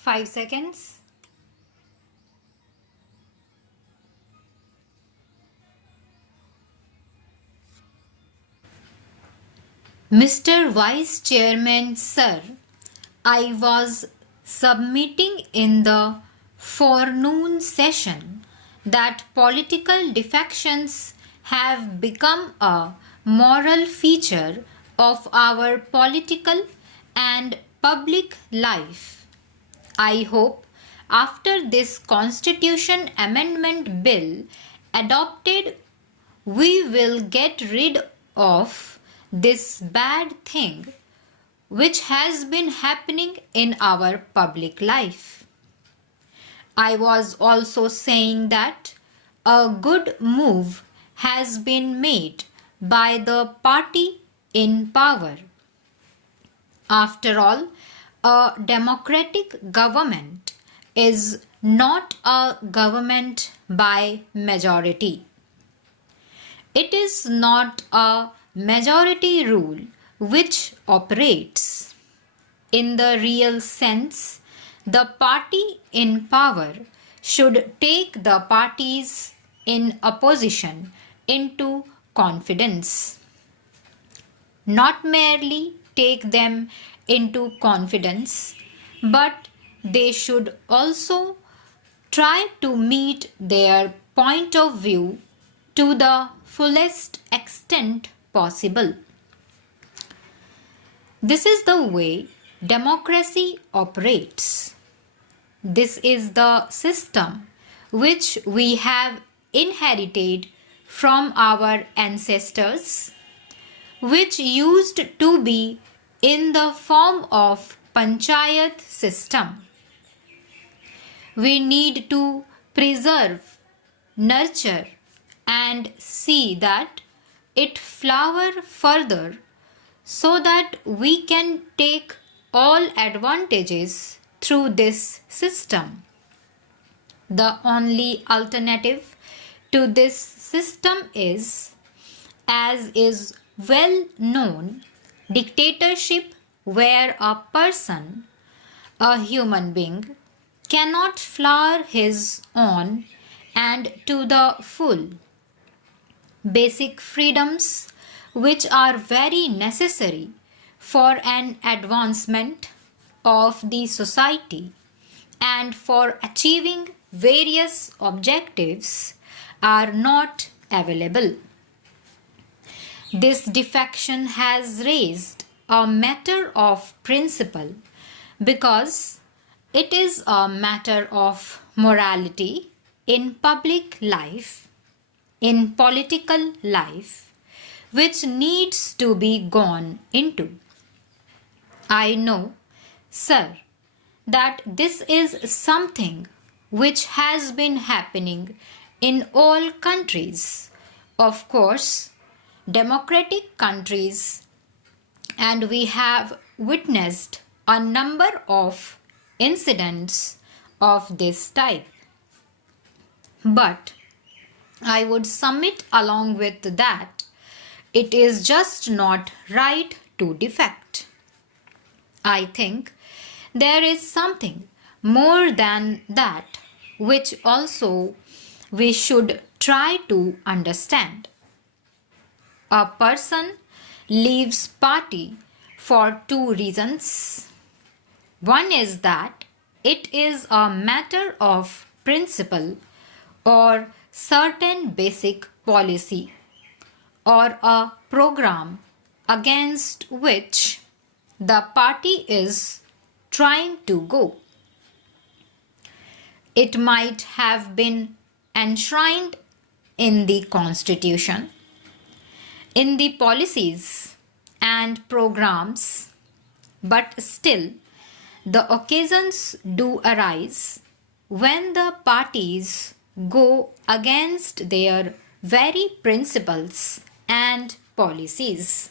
5 seconds. Mr. Vice Chairman, sir, I was submitting in the forenoon session that political defections have become a moral feature of our political and public life. I hope after this Constitution Amendment Bill adopted, we will get rid of this bad thing which has been happening in our public life. I was also saying that a good move has been made by the party in power. After all, a democratic government is not a government by majority. It is not a majority rule which operates. In the real sense, the party in power should take the parties in opposition into confidence. Not merely take them into confidence, but they should also try to meet their point of view to the fullest extent possible. This is the way democracy operates. This is the system which we have inherited from our ancestors, which used to be in the form of panchayat system. We need to preserve, nurture, and see that it flower further so that we can take all advantages through this system. The only alternative to this system is, as is well known, dictatorship, where a person, a human being, cannot flower his own and to the full. Basic freedoms which are very necessary for an advancement of the society and for achieving various objectives are not available. This defection has raised a matter of principle because it is a matter of morality in public life, in political life, which needs to be gone into. I know, sir, that this is something which has been happening in all countries, of course, democratic countries, and we have witnessed a number of incidents of this type. But I would submit along with that, it is just not right to defect. I think there is something more than that which also we should try to understand. A person leaves party for two reasons. One is that it is a matter of principle or certain basic policy or a program against which the party is trying to go. It might have been enshrined in the Constitution, in the policies and programs, but still the occasions do arise when the parties go against their very principles and policies.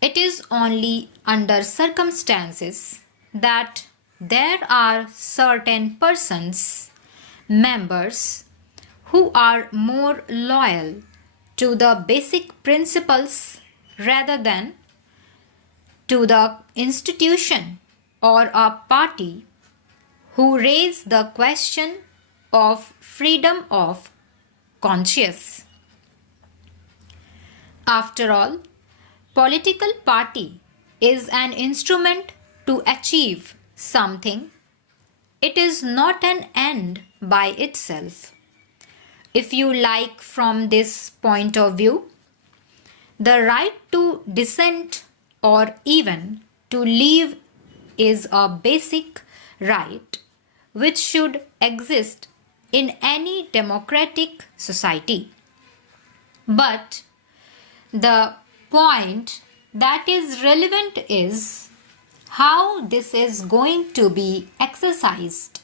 It is only under circumstances that there are certain persons, members, who are more loyal to the basic principles rather than to the institution or a party who raise the question of freedom of conscience. After all, political party is an instrument to achieve something. It is not an end by itself. If you like, from this point of view, the right to dissent or even to leave is a basic right which should exist in any democratic society. But the point that is relevant is how this is going to be exercised.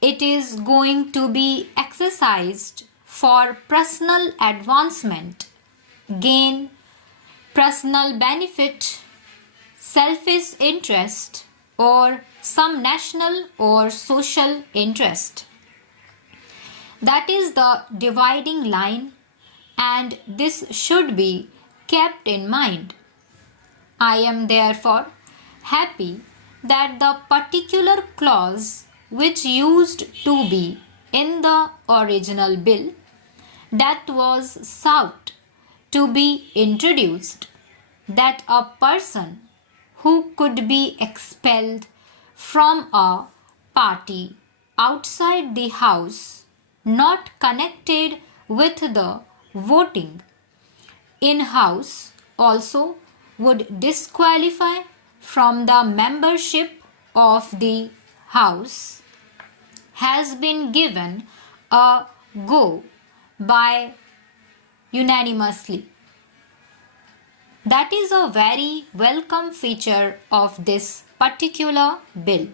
It is going to be exercised for personal advancement, gain, personal benefit, selfish interest, or some national or social interest. That is the dividing line, and this should be kept in mind. I am therefore happy that the particular clause which used to be in the original bill that was sought to be introduced, that a person who could be expelled from a party outside the house not connected with the voting in-house also would disqualify from the membership of the house has been given a go by unanimously. That is a very welcome feature of this particular bill.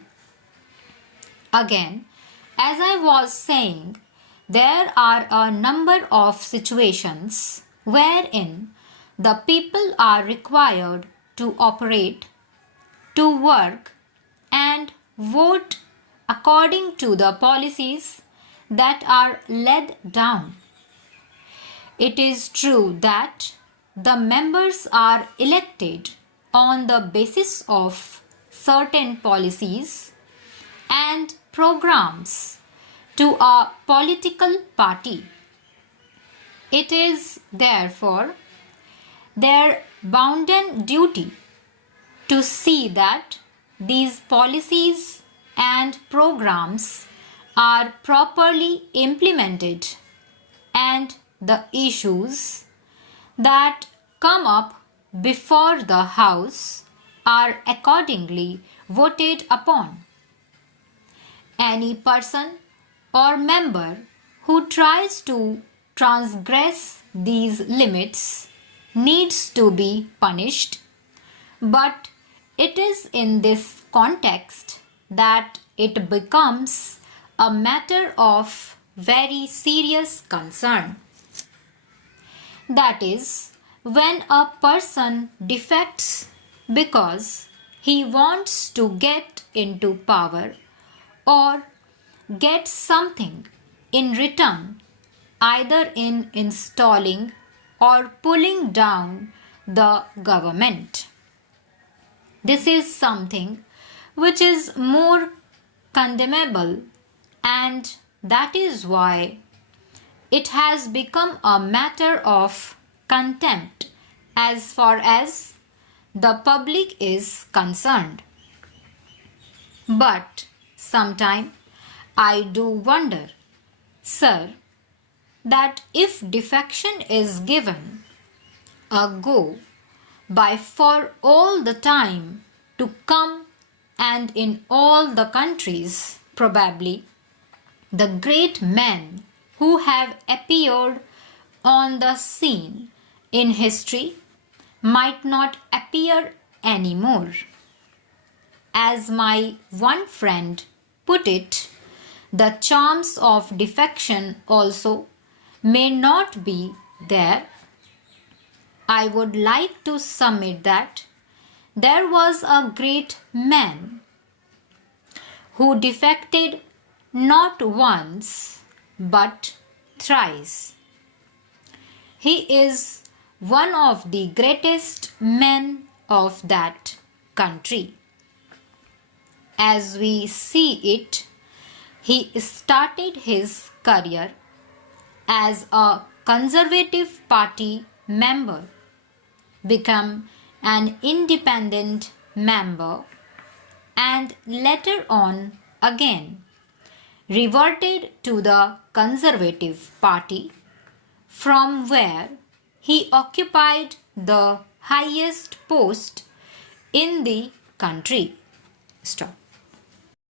Again, as I was saying, there are a number of situations wherein the people are required to operate, to work, and vote according to the policies that are laid down. It is true that the members are elected on the basis of certain policies and programs to a political party. It is therefore their bounden duty to see that these policies and programs are properly implemented and the issues that come up before the House are accordingly voted upon. Any person or member who tries to transgress these limits needs to be punished, but it is in this context that it becomes a matter of very serious concern. That is, when a person defects because he wants to get into power or get something in return, either in installing or pulling down the government. This is something which is more condemnable, and that is why it has become a matter of contempt as far as the public is concerned. But sometimes I do wonder, sir, that if defection is given a go by for all the time to come, and in all the countries, probably the great men who have appeared on the scene in history might not appear anymore. As my one friend put it, the charms of defection also may not be there. I would like to submit that there was a great man who defected not once but thrice. He is one of the greatest men of that country. as we see it, he started his career as a Conservative Party member, became an independent member, and later on again reverted to the Conservative Party, from where he occupied the highest post in the country. Stop.